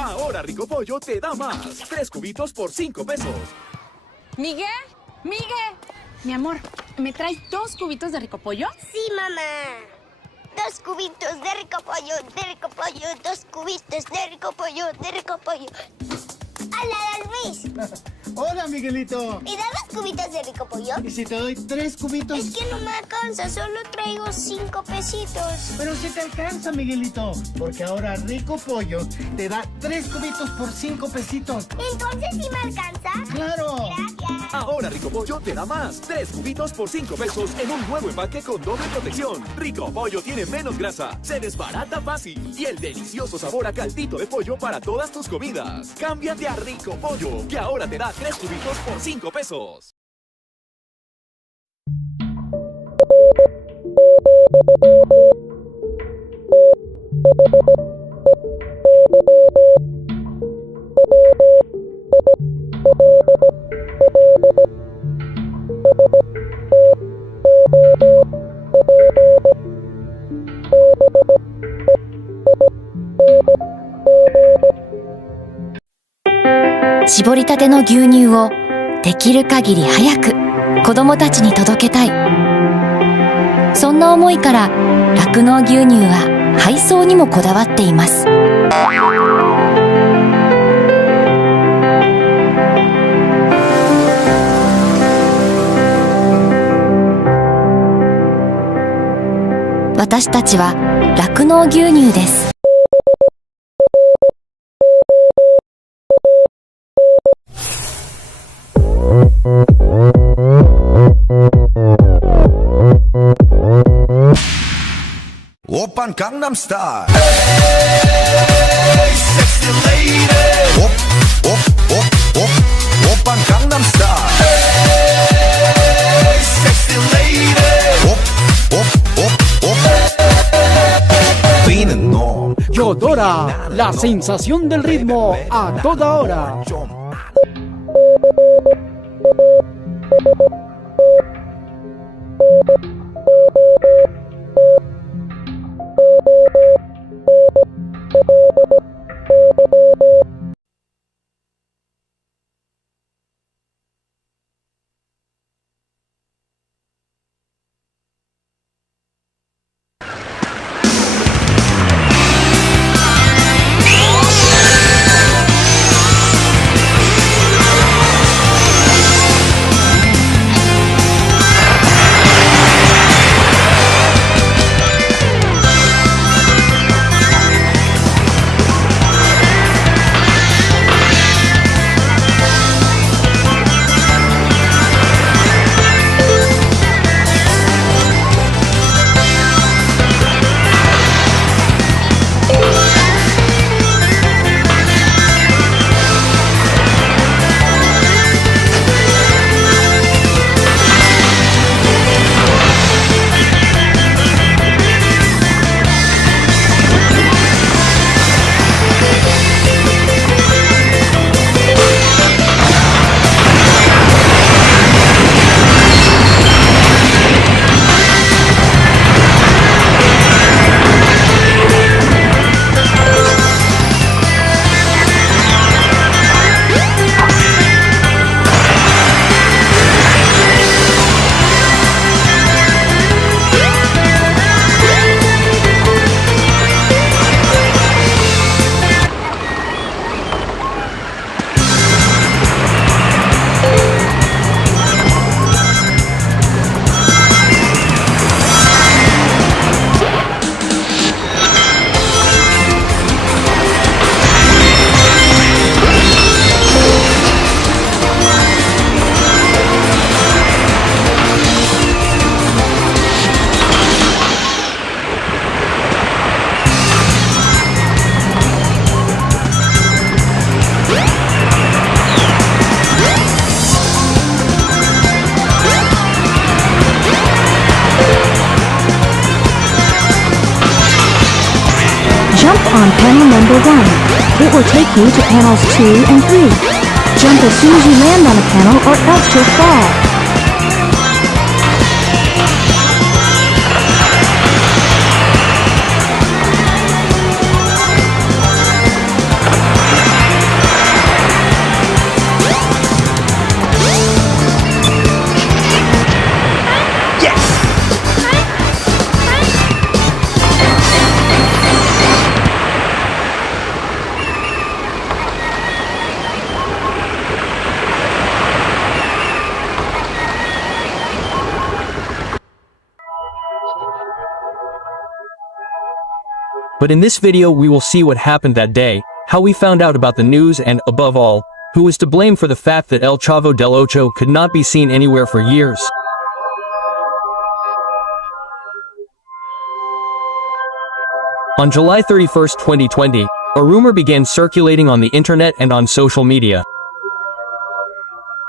Ahora Rico Pollo te da más. 3 cubitos por 5 pesos. ¿Miguel? ¡Miguel! Mi amor, ¿me traes 2 cubitos de Rico Pollo? Sí, mamá. 2 cubitos de Rico Pollo, 2 cubitos de Rico Pollo, ¡Hola, Luis! ¡Hola, Miguelito! ¿Me das 2 cubitos de Rico Pollo? ¿Y si te doy 3 cubitos? Es que no me alcanza, solo traigo 5 pesitos. Pero si te alcanza, Miguelito, porque ahora Rico Pollo te da 3 cubitos por 5 pesitos. ¿Entonces sí me alcanza? ¡Claro! Gracias. Ahora Rico Pollo te da más. 3 cubitos por 5 pesos en un nuevo empaque con doble protección. Rico Pollo tiene menos grasa, se desbarata fácil y el delicioso sabor a caldito de pollo para todas tus comidas. Cámbiate a Rico Pollo, que ahora te da 3 cubitos por 5 pesos.絞りたての牛乳をできる限り早く子どもたちに届けたい。そんな思いから酪農牛乳は配送にもこだわっています。私たちは酪農牛乳です。오빤 강남스타일 Hey sexy lady 오빤 강남스타일 Hey sexy lady Vienen no Yodora, la sensación del ritmo a toda hora. On panel number 1. It will take you to panels 2 and 3. Jump as soon as you land on a panel or else you'll fall. But in this video we will see what happened that day, how we found out about the news and, above all, who is to blame for the fact that El Chavo del Ocho could not be seen anywhere for years. On July 31, 2020, a rumor began circulating on the internet and on social media.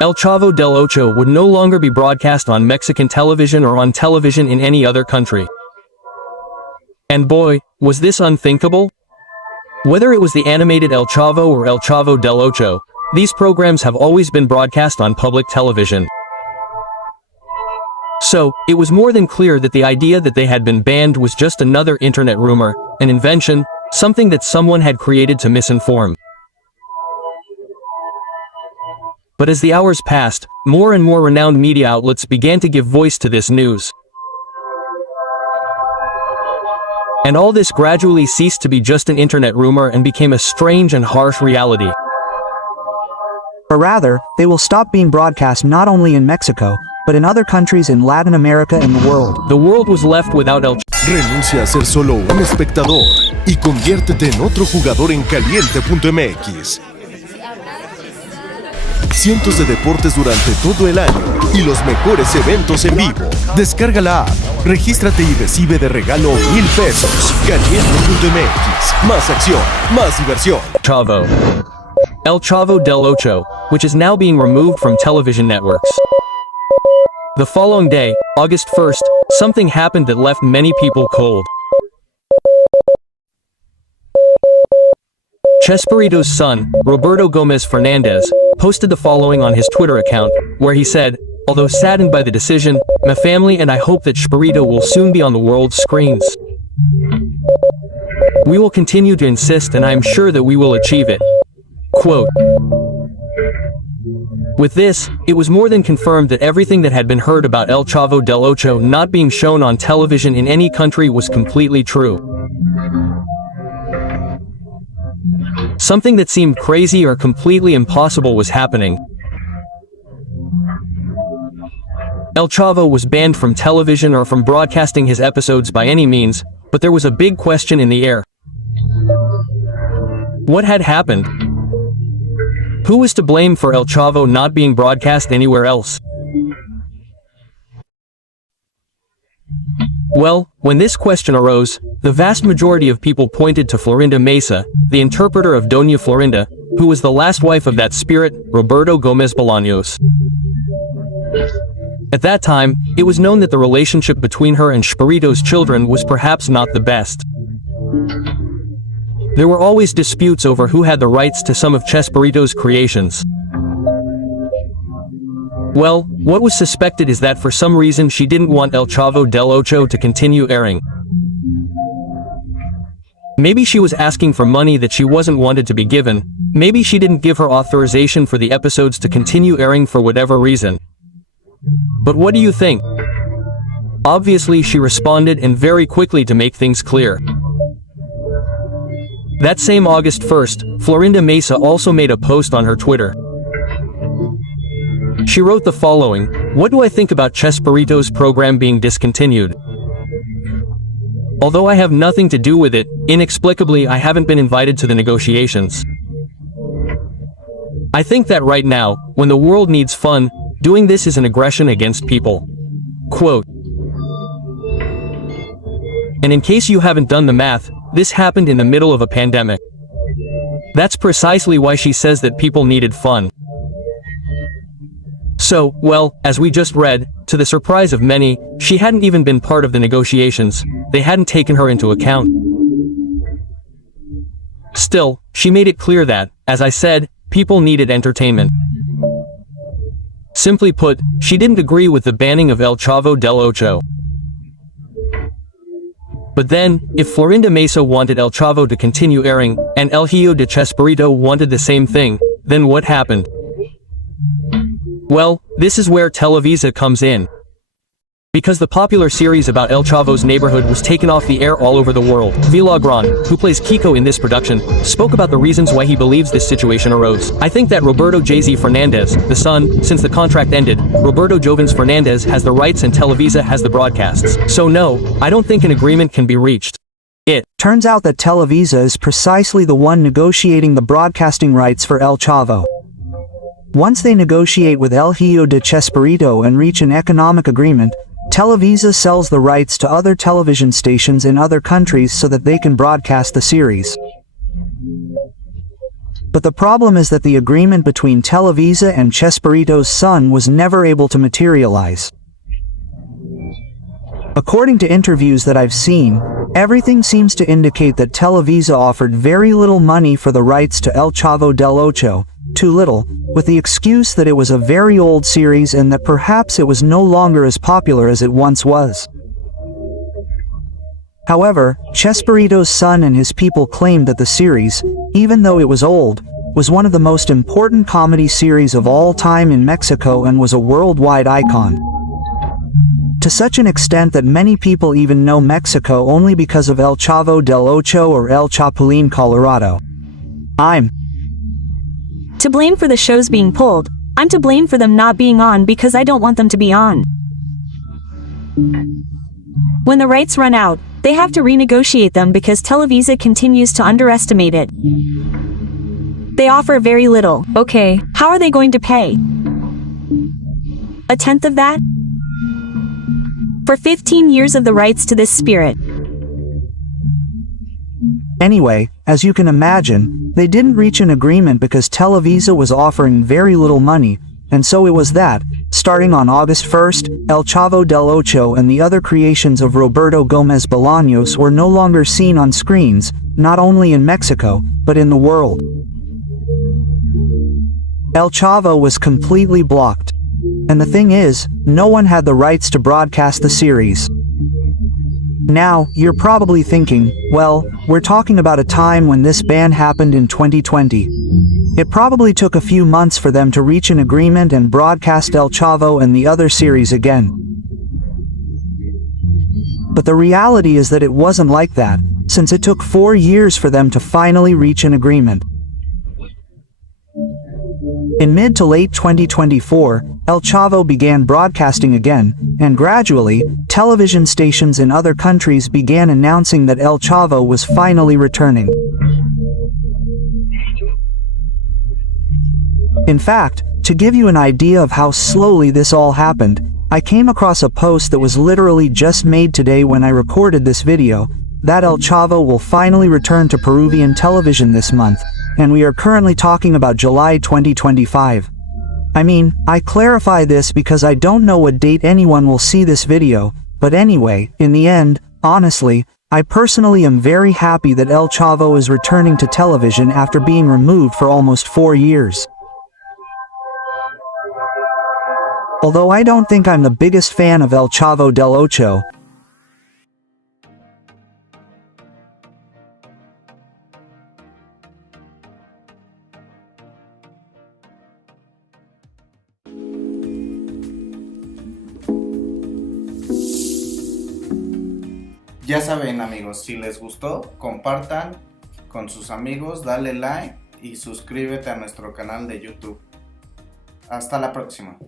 El Chavo del Ocho would no longer be broadcast on Mexican television or on television in any other country. And boy, was this unthinkable? Whether it was the animated El Chavo or El Chavo del Ocho, these programs have always been broadcast on public television. So, it was more than clear that the idea that they had been banned was just another internet rumor, an invention, something that someone had created to misinform. But as the hours passed, more and more renowned media outlets began to give voice to this news. And all this gradually ceased to be just an internet rumor and became a strange and harsh reality. Or rather, they will stop being broadcast not only in Mexico, but in other countries in Latin America and the world. The world was left without El Chavo. Renuncia a ser solo un espectador y conviértete en otro jugador en caliente.mx. Cientos de deportes durante todo el año y los mejores eventos en vivo. Descarga la app, regístrate y recibe de regalo 1,000 pesos. Caliente.mx. Más acción, más diversión. Chavo. El Chavo del Ocho, which is now being removed from television networks. The following day, August 1st, something happened that left many people cold. Chespirito's son, Roberto Gomez Fernandez, posted the following on his Twitter account, where he said, "Although saddened by the decision, my family and I hope that Chespirito will soon be on the world's screens. We will continue to insist and I am sure that we will achieve it." Quote. With this, it was more than confirmed that everything that had been heard about El Chavo del Ocho not being shown on television in any country was completely true. Something that seemed crazy or completely impossible was happening. El Chavo was banned from television or from broadcasting his episodes by any means, but there was a big question in the air. What had happened? Who was to blame for El Chavo not being broadcast anywhere else? Well, when this question arose, the vast majority of people pointed to Florinda Mesa, the interpreter of Doña Florinda, who was the last wife of that spirit, Roberto Gomez Bolaños. At that time, it was known that the relationship between her and Chespirito's children was perhaps not the best. There were always disputes over who had the rights to some of Chespirito's creations. Well, what was suspected is that for some reason she didn't want El Chavo del Ocho to continue airing. Maybe she was asking for money that she wasn't wanted to be given, maybe she didn't give her authorization for the episodes to continue airing for whatever reason. But what do you think? Obviously she responded and very quickly to make things clear. That same August 1st, Florinda Mesa also made a post on her Twitter. She wrote the following, "What do I think about Chespirito's program being discontinued? Although I have nothing to do with it, inexplicably I haven't been invited to the negotiations. I think that right now, when the world needs fun, doing this is an aggression against people." Quote. And in case you haven't done the math, this happened in the middle of a pandemic. That's precisely why she says that people needed fun. So, well, as we just read, to the surprise of many, she hadn't even been part of the negotiations, they hadn't taken her into account. Still, she made it clear that, as I said, people needed entertainment. Simply put, she didn't agree with the banning of El Chavo del Ocho. But then, if Florinda Mesa wanted El Chavo to continue airing, and El Hijo de Chespirito wanted the same thing, then what happened? Well, this is where Televisa comes in. Because the popular series about El Chavo's neighborhood was taken off the air all over the world, Villagran, who plays Kiko in this production, spoke about the reasons why he believes this situation arose. "I think that Roberto Jz Fernandez, the son, since the contract ended, Roberto Jovens Fernandez has the rights and Televisa has the broadcasts. So no, I don't think an agreement can be reached. It turns out that Televisa is precisely the one negotiating the broadcasting rights for El Chavo. Once they negotiate with El Hijo de Chespirito and reach an economic agreement, Televisa sells the rights to other television stations in other countries so that they can broadcast the series. But the problem is that the agreement between Televisa and Chespirito's son was never able to materialize. According to interviews that I've seen, everything seems to indicate that Televisa offered very little money for the rights to El Chavo del Ocho, too little, with the excuse that it was a very old series and that perhaps it was no longer as popular as it once was. However, Chespirito's son and his people claimed that the series, even though it was old, was one of the most important comedy series of all time in Mexico and was a worldwide icon. To such an extent that many people even know Mexico only because of El Chavo del Ocho or El Chapulín Colorado. I'm to blame for the shows being pulled. I'm to blame for them not being on because I don't want them to be on. When the rights run out, they have to renegotiate them because Televisa continues to underestimate it. They offer very little. Okay, how are they going to pay? A tenth of that? For 15 years of the rights to this spirit. Anyway, as you can imagine, they didn't reach an agreement because Televisa was offering very little money, and so it was that, starting on August 1st, El Chavo del Ocho and the other creations of Roberto Gómez Bolaños were no longer seen on screens, not only in Mexico, but in the world. El Chavo was completely blocked. And the thing is, no one had the rights to broadcast the series. Now, you're probably thinking, well, we're talking about a time when this ban happened in 2020. It probably took a few months for them to reach an agreement and broadcast El Chavo and the other series again. But the reality is that it wasn't like that, since it took 4 years for them to finally reach an agreement. In mid to late 2024, El Chavo began broadcasting again, and gradually, television stations in other countries began announcing that El Chavo was finally returning. In fact, to give you an idea of how slowly this all happened, I came across a post that was literally just made today when I recorded this video, that El Chavo will finally return to Peruvian television this month, and we are currently talking about July 2025. I mean, I clarify this because I don't know what date anyone will see this video, but anyway, in the end, honestly, I personally am very happy that El Chavo is returning to television after being removed for almost 4 years. Although I don't think I'm the biggest fan of El Chavo del Ocho, ya saben amigos, si les gustó, compartan con sus amigos, dale like y suscríbete a nuestro canal de YouTube. Hasta la próxima.